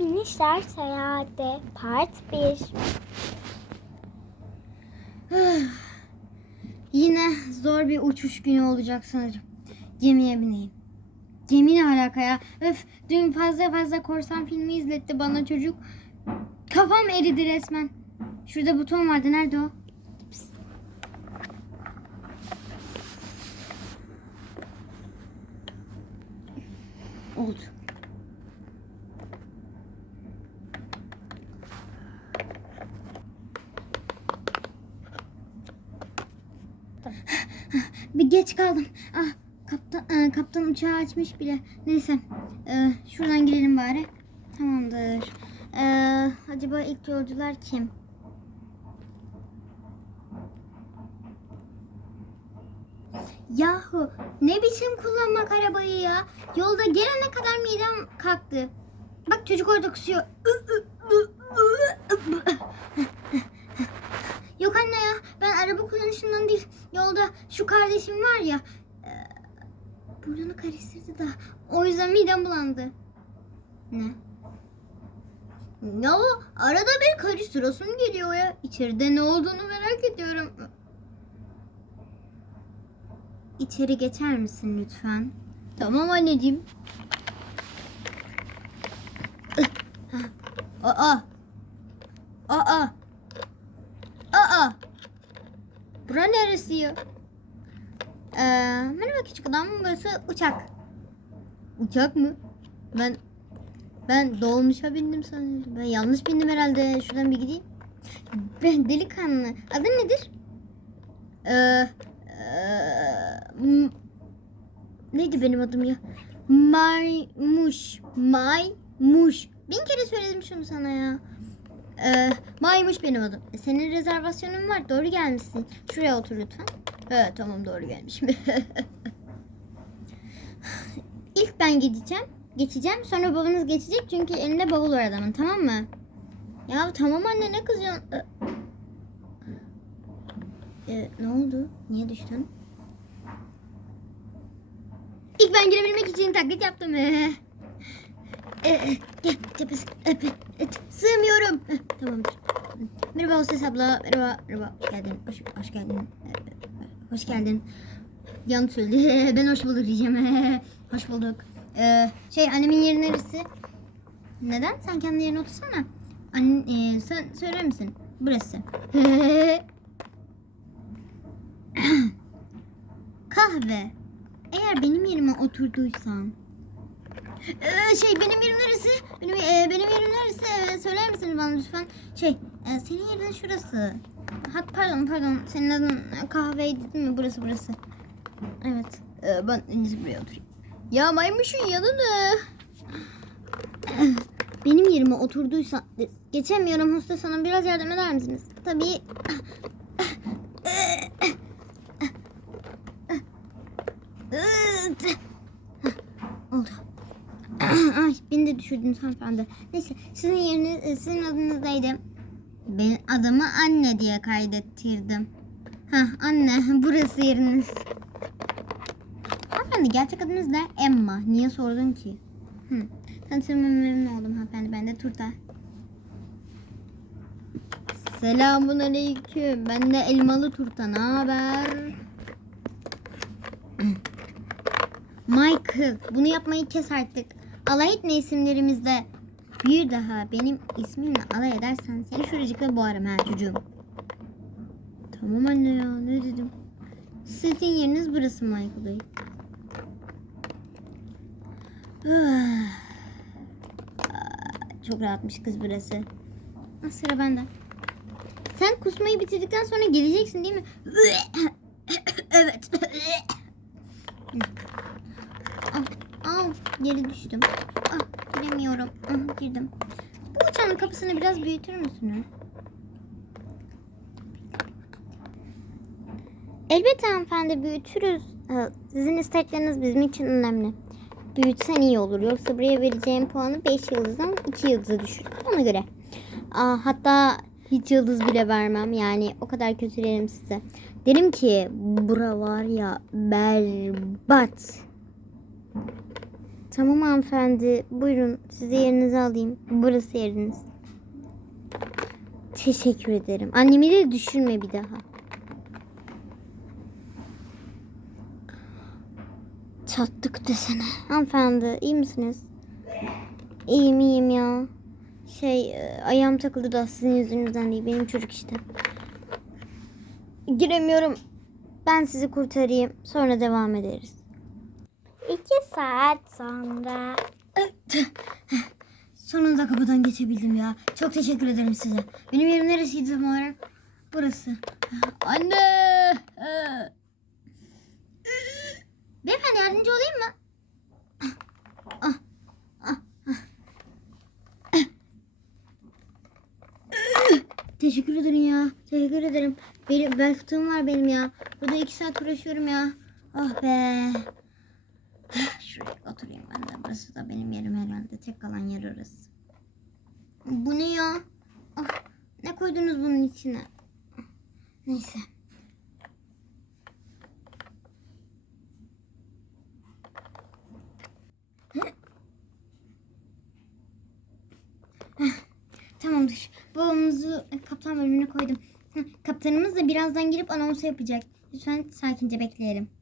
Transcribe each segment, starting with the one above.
Minişler Seyahati Part 1 Yine zor bir uçuş günü olacak sanırım. Gemiye bineyim. Gemi ne alaka ya? Öf dün fazla fazla korsan filmi izletti bana çocuk. Kafam eridi resmen. Şurada buton vardı. Nerede o? Oldu. Bir geç kaldım. Ah, kaptan, e, kaptan uçağı açmış bile. Neyse, e, şuradan girelim bari. Tamamdır. E, acaba ilk yolcular kim? Yahu ne biçim kullanmak arabayı ya? Yolda gelene kadar midem kalktı. Bak çocuk orada kusuyor. Yok anne ya ben araba kullanışından değil yolda şu kardeşim var ya e, burnunu karıştırdı da o yüzden midem bulandı. Ne? Ya arada bir karıştırasım geliyor ya. İçeride ne olduğunu merak ediyorum. İçeri geçer misin lütfen? Tamam anneciğim. Aa. Aa. Aa. Bura neresi ya? Ee, merhaba küçük adam. Burası uçak. Uçak mı? Ben ben dolmuşa bindim sanıyordum. Ben yanlış bindim herhalde. Şuradan bir gideyim. Ben delikanlı. Adın nedir? Ee, ee, neydi benim adım ya? Maymuş. Maymuş. Bin kere söyledim şunu sana ya. Ee, maymuş benim adım. E, Senin rezervasyonun var. Doğru gelmişsin. Şuraya otur lütfen. Evet tamam doğru gelmişim. İlk ben gideceğim. Geçeceğim. Sonra babanız geçecek. Çünkü elinde bavul var adamın. Tamam mı? Ya tamam anne ne kızıyorsun? Ee, ne oldu? Niye düştün? İlk ben girebilmek için taklit yaptım. Ee, e, gel tepesi. Öp, et, sığmıyorum. Tamamdır. Merhaba hostes abla. Merhaba. Merhaba. Hoş geldin. Hoş, hoş geldin. Ee, hoş geldin. Yanlış söyledi. ben hoş bulduk diyeceğim. hoş bulduk. Ee, şey annemin yeri neresi? Neden? Sen kendi yerine otursana. Anne, e, sen söyler misin? Burası. Kahve. Eğer benim yerime oturduysan. Ee, şey benim yerim neresi? Benim e, benim yerim neresi? Ee, söyler misiniz bana lütfen? Şey e, senin yerin şurası. Hat pardon pardon. Senin adın e, kahveydi değil mi? Burası burası. Evet. Ee, ben en buraya oturayım. Ya maymuşun yanı ne? Benim yerime oturduysa geçemiyorum hostes hanım biraz yardım eder misiniz? Tabii. Oldu. Ay beni de düşürdünüz hanımefendi. Neyse sizin yeriniz, e, sizin adınız neydi? Ben adımı anne diye kaydettirdim. Hah anne burası yeriniz. Hanımefendi gerçek adınız ne? Emma. Niye sordun ki? Hı. Tanıştığıma memnun oldum hanımefendi. Ben de Turta. Selamun aleyküm. Ben de elmalı turta. Ne haber? Michael, bunu yapmayı kes artık. Alay etme isimlerimizde. Bir daha benim ismimle alay edersen seni şuracıkla boğarım ha çocuğum. Tamam anne ya ne dedim. Sizin yeriniz burası Michael Bey. Ah, Çok rahatmış kız burası. Ah, sıra bende. Sen kusmayı bitirdikten sonra geleceksin değil mi? evet. Ah, ah, geri düştüm. Ah, giremiyorum. Ah, girdim. Bu uçağın kapısını biraz büyütür müsünüz? Elbette hanımefendi büyütürüz. Sizin istekleriniz bizim için önemli. Büyütsen iyi olur. Yoksa buraya vereceğim puanı 5 yıldızdan 2 yıldıza düşür. Ona göre. Aa, hatta hiç yıldız bile vermem. Yani o kadar kötülerim size. Derim ki bura var ya berbat. Tamam hanımefendi. Buyurun sizi yerinize alayım. Burası yeriniz. Teşekkür ederim. Annemi de düşürme bir daha. Çattık desene. Hanımefendi iyi misiniz? İyiyim iyiyim ya. Şey e, ayağım takıldı da sizin yüzünüzden değil. Benim çocuk işte. Giremiyorum. Ben sizi kurtarayım. Sonra devam ederiz. İki saat sonra. Sonunda kapıdan geçebildim ya. Çok teşekkür ederim size. Benim yerim neresiydi tam olarak? Burası. Anne! Beyefendi yardımcı olayım mı? Teşekkür ederim ya. Teşekkür ederim. Benim bel var benim ya. Burada iki saat uğraşıyorum ya. Ah be. Şuraya oturayım ben de. Burası da benim yerim herhalde. Tek kalan yer orası. Bu ne ya? Ah, ne koydunuz bunun içine? Neyse. Tamamdır. Babamızı e, kaptan bölümüne koydum. Kaptanımız da birazdan girip anonsu yapacak. Lütfen sakince bekleyelim.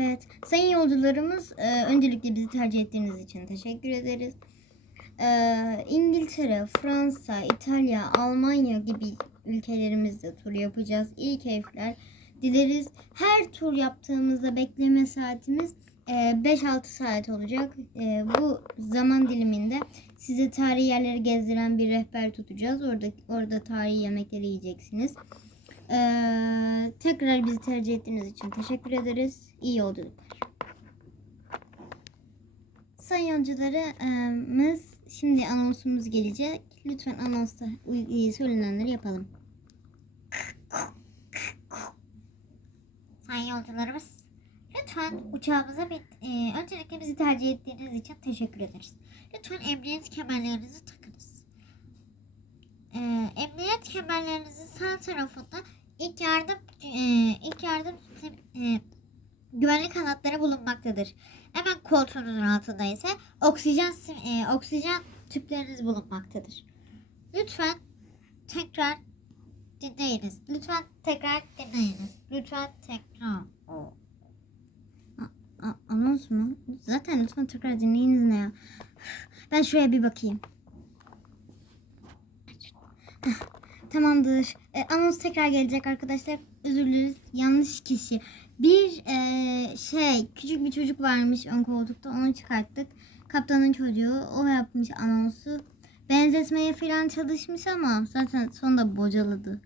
Evet, sayın yolcularımız, e, öncelikle bizi tercih ettiğiniz için teşekkür ederiz. E, İngiltere, Fransa, İtalya, Almanya gibi ülkelerimizde tur yapacağız. İyi keyifler dileriz. Her tur yaptığımızda bekleme saatimiz e, 5-6 saat olacak. E, bu zaman diliminde size tarihi yerleri gezdiren bir rehber tutacağız. Orada orada tarihi yemekleri yiyeceksiniz. Ee, tekrar bizi tercih ettiğiniz için teşekkür ederiz. İyi yolculuklar. Sayın yolcularımız şimdi anonsumuz gelecek. Lütfen anonsta söylenenleri yapalım. Sayın yolcularımız lütfen uçağımıza bin, e, öncelikle bizi tercih ettiğiniz için teşekkür ederiz. Lütfen emniyet kemerlerinizi takınız. E, emniyet kemerlerinizin sağ tarafında ilk yardım e, ilk yardım e, güvenlik halatları bulunmaktadır. Hemen koltuğunuzun altında ise oksijen e, oksijen tüpleriniz bulunmaktadır. Lütfen tekrar dinleyiniz. Lütfen tekrar dinleyiniz. Lütfen tekrar. A- anons mu? Zaten lütfen tekrar dinleyiniz ne ya? Ben şuraya bir bakayım. Tamamdır. E, anons tekrar gelecek arkadaşlar. Özür dileriz. Yanlış kişi. Bir e, şey küçük bir çocuk varmış ön koltukta. Onu çıkarttık. Kaptanın çocuğu. O yapmış anonsu. Benzetmeye falan çalışmış ama zaten sonunda bocaladı.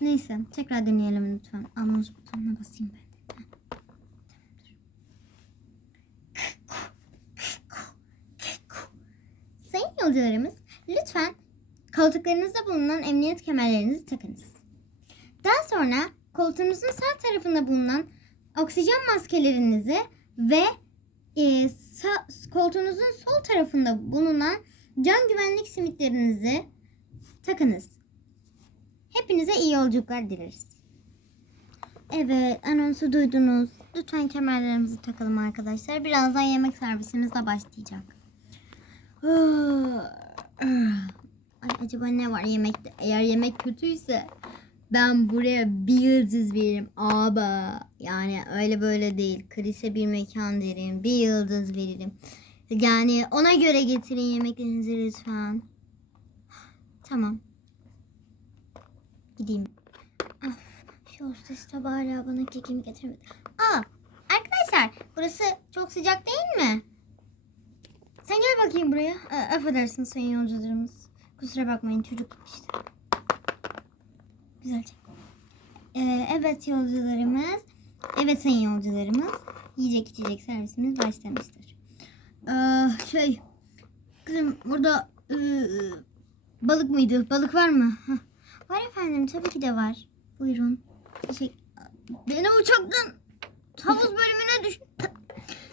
Neyse tekrar deneyelim lütfen. Anons butonuna basayım ben. Sayın yolcularımız lütfen koltuklarınızda bulunan emniyet kemerlerinizi takınız. Daha sonra koltuğunuzun sağ tarafında bulunan oksijen maskelerinizi ve e, sağ- koltuğunuzun sol tarafında bulunan can güvenlik simitlerinizi takınız. Hepinize iyi yolculuklar dileriz. Evet anonsu duydunuz. Lütfen kemerlerimizi takalım arkadaşlar. Birazdan yemek servisimiz de başlayacak. Ay acaba ne var yemekte? Eğer yemek kötüyse ben buraya bir yıldız veririm. Aba yani öyle böyle değil. Klişe bir mekan derim. Bir yıldız veririm. Yani ona göre getirin yemeklerinizi lütfen. Tamam. Gideyim. Of, şu hostes hala bana kekimi getirmedi. Aa, arkadaşlar burası çok sıcak değil mi? Sen gel bakayım buraya. E, affedersin sayın yolcularımız. Kusura bakmayın çocuk işte. Güzelce. Ee, evet yolcularımız. Evet sayın yolcularımız. Yiyecek içecek servisimiz başlamıştır. Ee, şey. Kızım burada e, balık mıydı? Balık var mı? Hah. Var efendim tabii ki de var. Buyurun. Teşekkür. Beni uçaktan havuz bölümüne düş...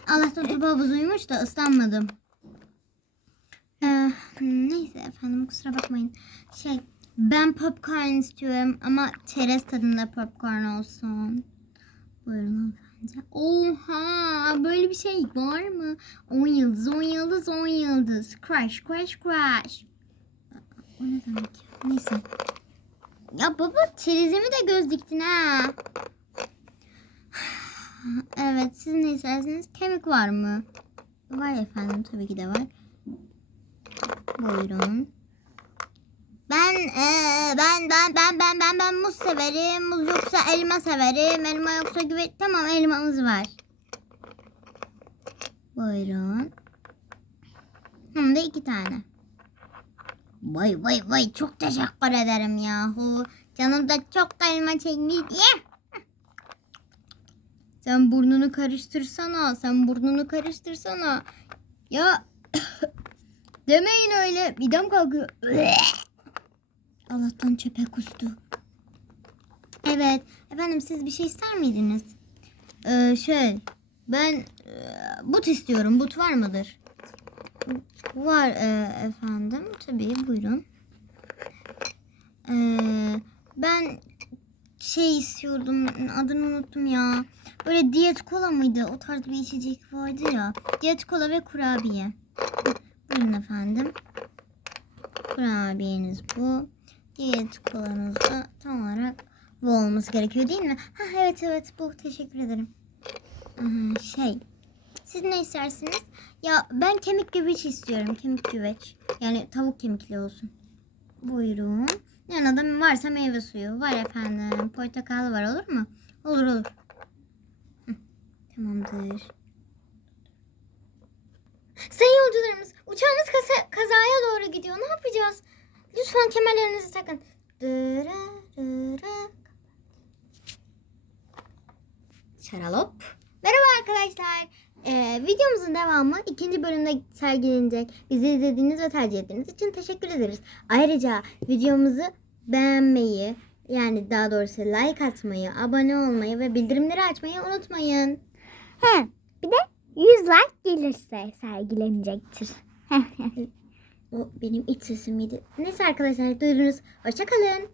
Allah'tan turbo havuzuymuş da ıslanmadım. Neyse efendim kusura bakmayın. Şey ben popcorn istiyorum ama çerez tadında popcorn olsun. Buyurun sence? Oha böyle bir şey var mı? 10 yıldız 10 yıldız 10 yıldız. Crash crash crash. O ne demek ya? Neyse. Ya baba çerezimi de göz diktin ha. Evet siz ne isterseniz kemik var mı? Var efendim tabii ki de var. Buyurun. Ben eee, ben ben ben ben ben ben muz severim. Muz yoksa elma severim. Elma yoksa güveç. Tamam elmamız var. Buyurun. Hem de iki tane. Vay vay vay çok teşekkür ederim yahu. Canım da çok elma çekmiş. Sen burnunu karıştırsana. Sen burnunu karıştırsana. Ya demeyin öyle. Midem kalkıyor. Allah'tan çöpe kustu. Evet. Efendim siz bir şey ister miydiniz? Ee, şey ben e, but istiyorum. But var mıdır? Var e, efendim. Tabii buyurun. Ee, ben şey istiyordum. Adını unuttum ya. Böyle diyet kola mıydı? O tarz bir içecek vardı ya. Diyet kola ve kurabiye. Buyurun efendim. Kurabiyeniz bu. Diyet kolanız da tam olarak bu olması gerekiyor değil mi? Ha, evet evet bu. Teşekkür ederim. Aha, şey. Siz ne istersiniz? Ya ben kemik güveç istiyorum. Kemik güveç. Yani tavuk kemikli olsun. Buyurun. Yanında da varsa meyve suyu. Var efendim. Portakal var olur mu? Olur olur. Hı, Tamamdır. Sayın yolcularımız uçağımız kaza- kazaya doğru gidiyor. Ne yapacağız? Lütfen kemerlerinizi takın. Şaralop. Merhaba arkadaşlar. Ee, videomuzun devamı ikinci bölümde sergilenecek. Bizi izlediğiniz ve tercih ettiğiniz için teşekkür ederiz. Ayrıca videomuzu beğenmeyi, yani daha doğrusu like atmayı, abone olmayı ve bildirimleri açmayı unutmayın. He, bir de 100 like gelirse sergilenecektir. O benim iç sesim miydi? Neyse arkadaşlar duydunuz. Hoşçakalın.